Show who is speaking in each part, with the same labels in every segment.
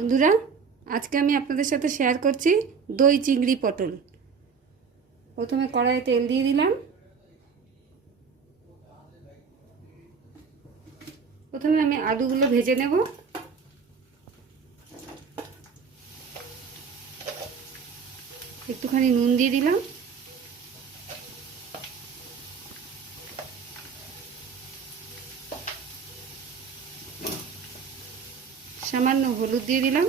Speaker 1: বন্ধুরা, আজকে আমি আপনাদের সাথে শেয়ার করছি দই চিংড়ি পটল। প্রথমে কড়াইয়ে তেল দিয়ে দিলাম। প্রথমে আমি আলুগুলো ভেজে নেব। একটুখানি নুন দিয়ে দিলাম। সামান্য হলুদ দিয়ে দিলাম।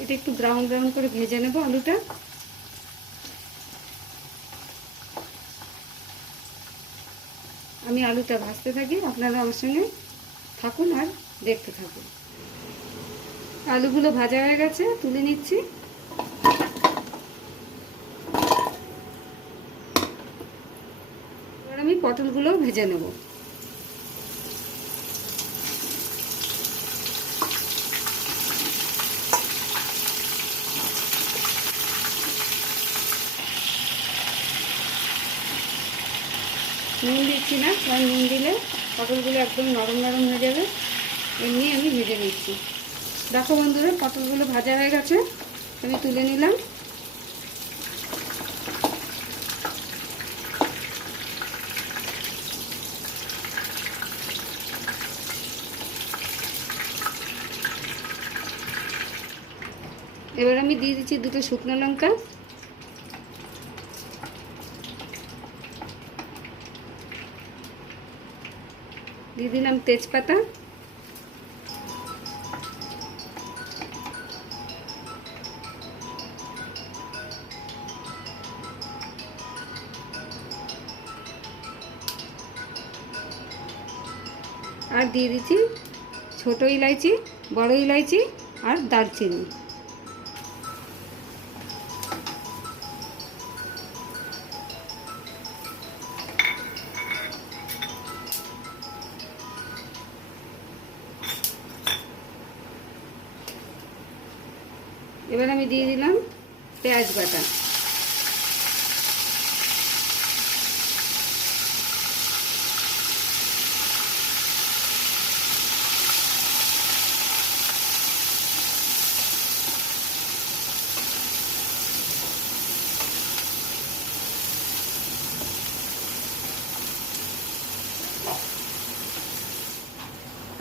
Speaker 1: এটা একটু ব্রাউন ব্রাউন করে ভেজে নেব আলুটা। আমি আলুটা ভাজতে থাকি, আপনারা আমার সঙ্গে থাকুন আর দেখতে থাকুন। আলুগুলো ভাজা হয়ে গেছে, তুলে নিচ্ছি। এবার আমি পটলগুলো ভেজে নেব। নুন দিচ্ছি না, কারণ নুন দিলে পটলগুলো একদম নরম নরম হয়ে যাবে। এমনি আমি ভেজে নিচ্ছি। দেখো বন্ধুরা, পটলগুলো ভাজা হয়ে গেছে। আমি তুলে নিলাম। এবার আমি দিয়ে দিচ্ছি দুটো শুকনো লঙ্কা। দিয়ে দিলাম তেজপাতা। আর দিয়ে দিচ্ছি ছোটো ইলাইচি বড় ইলাইচি আর দারচিনি। এবার আমি দিয়ে দিলাম পেঁয়াজ বাটা।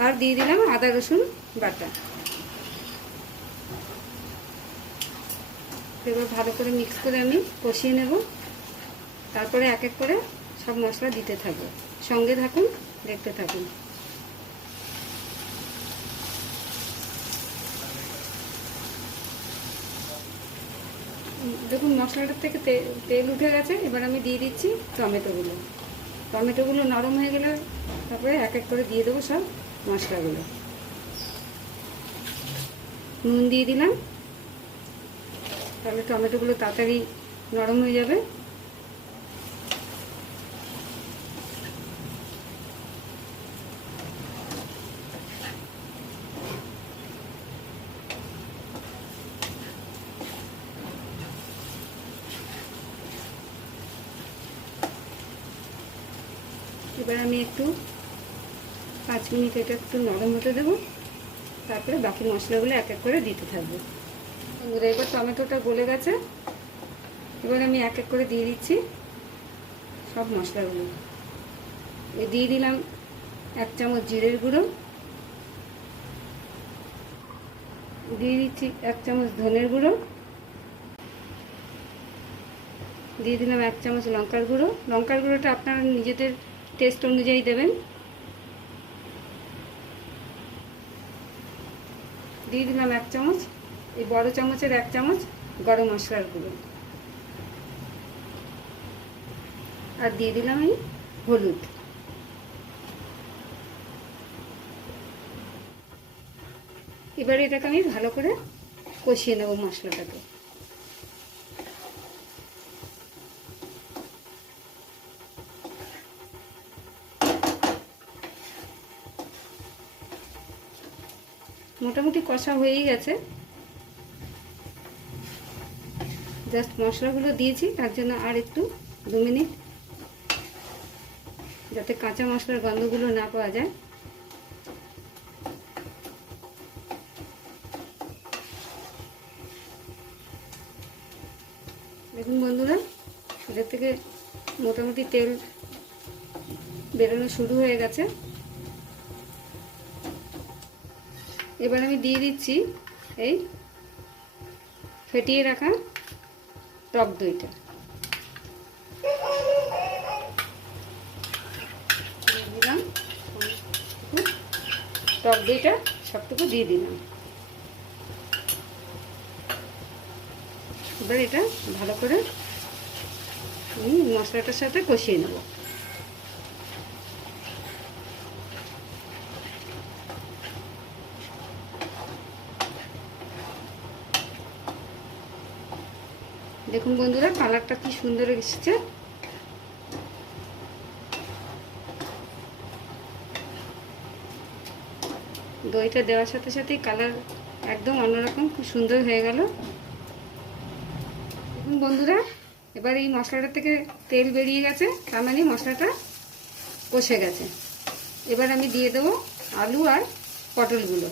Speaker 1: আর দিয়ে দিলাম আদা রসুন বাটা। এবার ভালো করে মিক্স করে আমি কষিয়ে নেব। তারপরে এক এক করে সব মশলা দিতে থাকব। সঙ্গে থাকুন, দেখতে থাকুন। দেখুন, মশলাটার থেকে তেল উঠে গেছে। এবার আমি দিয়ে দিচ্ছি টমেটোগুলো। টমেটোগুলো নরম হয়ে গেলে তারপরে এক এক করে দিয়ে দেবো সব মশলাগুলো। নুন দিয়ে দিলাম। তাহলে টমেটোগুলো তাড়াতাড়ি নরম হয়ে যাবে। এবার আমি একটু পাঁচ মিনিট এটা একটু নরম হতে দেবো। তারপরে বাকি মশলাগুলো এক এক করে দিতে থাকব। এবার টমেটোটা গলে গেছে। এবার আমি এক এক করে দিয়ে দিচ্ছি সব মশলাগুলো। দিয়ে দিলাম এক চামচ জিরের গুঁড়ো। দিয়ে দিচ্ছি এক চামচ ধনের গুঁড়ো। দিয়ে দিলাম এক চামচ লঙ্কার গুঁড়ো। লঙ্কার গুঁড়োটা আপনারা নিজেদের টেস্ট অনুযায়ী দেবেন। দিয়ে দিলাম এক চামচ এই বড় চামচের এক চামচ গরম মশলার গুঁড়ো। আর দিয়ে দিলাম আমি হলুদ। এবার এটাকে আমি ভালো করে কষিয়ে নেব মশলাটাকে। মোটামুটি কষা হয়েই গেছে। জাস্ট মশলাগুলো দিয়েছি, তার জন্য আর একটু দু মিনিট, যাতে কাঁচা মশলার গন্ধগুলো না পাওয়া যায়। দেখুন বন্ধুরা এটার থেকে মোটামুটি তেল বেরোনো শুরু হয়ে গেছে। এবার আমি দিয়ে দিচ্ছি এই ফেটিয়ে রাখা টক দইটা। দিলাম। টক দইটা, সবটুকু দিয়ে দিলাম। এবার এটা ভালো করে আমি মশলাটার সাথে কষিয়ে নেব। দেখুন বন্ধুরা, কালারটা কি সুন্দর এসেছে। দইটা দেওয়ার সাথে সাথেই কালার একদম অন্যরকম, খুব সুন্দর হয়ে গেল। দেখুন বন্ধুরা, এবার এই মশলাটা থেকে তেল বেরিয়ে গেছে, তার মানে মশলাটা কষে গেছে। এবার আমি দিয়ে দেবো আলু আর পটলগুলো।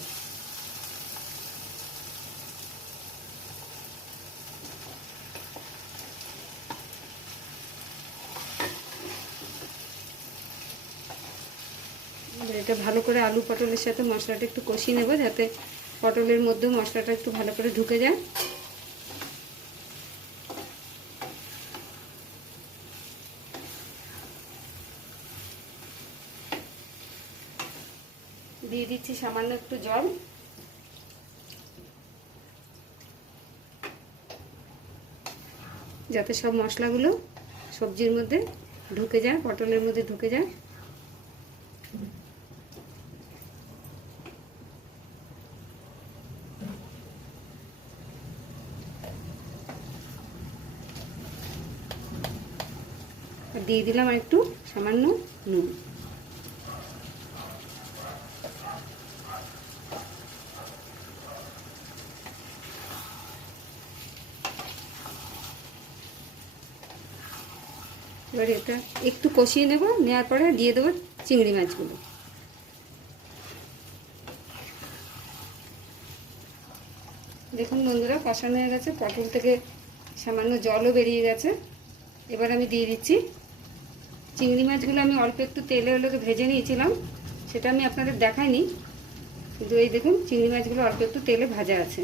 Speaker 1: এটা ভালো করে আলু পটলের সাথে মশলাটা একটু কষিয়ে নেব যাতে পটলের মধ্যে মশলাটা একটু ভালো করে ঢুকে যায়। দিয়ে দিচ্ছি সামান্য একটু জল। যাতে সব মশলাগুলো সবজির মধ্যে ঢুকে যায়, পটলের মধ্যে ঢুকে যায়। দিয়ে দিলাম আর একটু সামান্য নুন। এবার এটা একটু কষিয়ে নেব নেওয়ার পরে দিয়ে দেবো চিংড়ি মাছগুলো। দেখুন বন্ধুরা, কষানো হয়ে গেছে, পটল থেকে সামান্য জলও বেরিয়ে গেছে। এবার আমি দিয়ে দিচ্ছি চিংড়ি মাছগুলো আমি অল্প একটু তেলে হলে ভেজে নিয়েছিলাম, সেটা আমি আপনাদের দেখাইনি। কিন্তু এই দেখুন, চিংড়ি মাছগুলো অল্প একটু তেলে ভাজা আছে।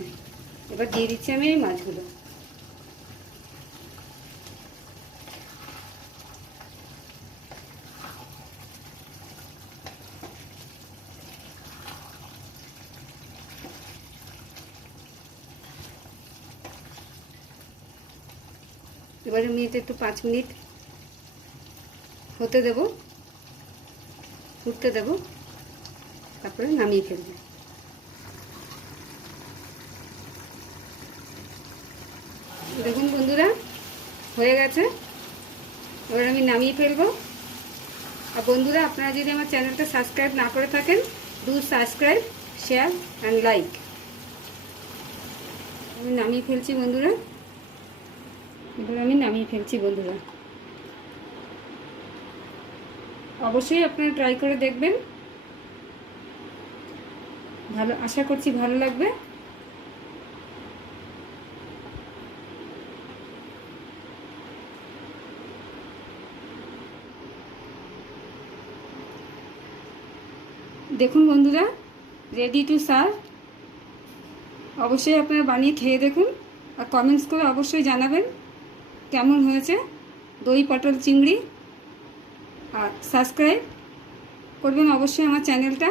Speaker 1: এবার দিয়ে দিচ্ছি আমি এই মাছগুলো। এবারে এটা একটু পাঁচ মিনিট হতে দেব, ফুটতে দেব, তারপরে নামিয়ে ফেলব। দেখুন বন্ধুরা, হয়ে গেছে। এবার আমি নামিয়ে ফেলব। আর বন্ধুরা, আপনারা যদি আমার চ্যানেলটা সাবস্ক্রাইব না করে থাকেন do subscribe share and like আমি নামিয়ে ফেলছি বন্ধুরা। এবার আমি নামিয়ে ফেলছি বন্ধুরা। অবশ্যই আপনারা ট্রাই করে দেখবেন। ভালো, আশা করছি ভালো লাগবে। দেখুন বন্ধুরা রেডি টু সার্ভ অবশ্যই আপনারা বানিয়ে খেয়ে দেখুন আর কমেন্টস করে অবশ্যই জানাবেন। কেমন হয়েছে? দই, পটল, চিংড়ি। আর সাবস্ক্রাইব করবেন অবশ্যই আমার চ্যানেলটা